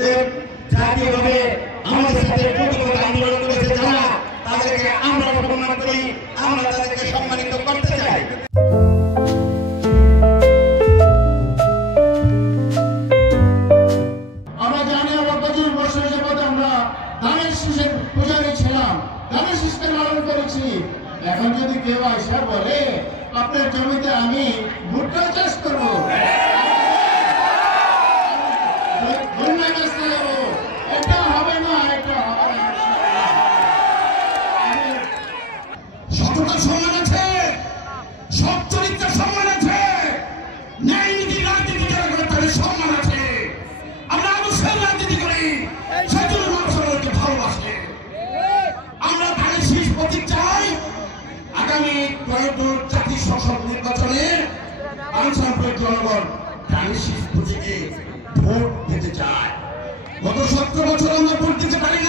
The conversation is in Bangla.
জাতীয়ভাবে আমাদের সাথে প্রতিবাদ আন্দোলন করেছে যারা, তাদেরকে আমরা সম্মান করি, আমরা তাদেরকে সম্মানিত করতে চাই। আমরা জানি আমরা 25 বছর যাবত আমরা ধানের শীষের পূজারী ছিলাম, ধানের শীষকে লালন করেছি। এখন যদি কেউ আসা বলে আপনার জমিতে আমি ভুট্টা চাষ করবো, এটা হবে না, এটা হবে না। সততা সম্মান আছে, সৎ চরিত্রের সম্মান আছে, ন্যায় নীতি রাজনীতি যারা করে তাদের সম্মান আছে। আমরা অবশ্যই রাজনীতি করি, সেজন্য মানুষ আমাদেরকে ভালোবাসে। আমরা ধানের শীষ প্রতীক চাই। আগামী ত্রয়োদশ জাতীয় সংসদ নির্বাচনে আনসারপুরের জনগণ ধানের শীষ প্রতীকে ভোট দিতে চায়। গত 17 বছর আমরা ভোট দিতে পারি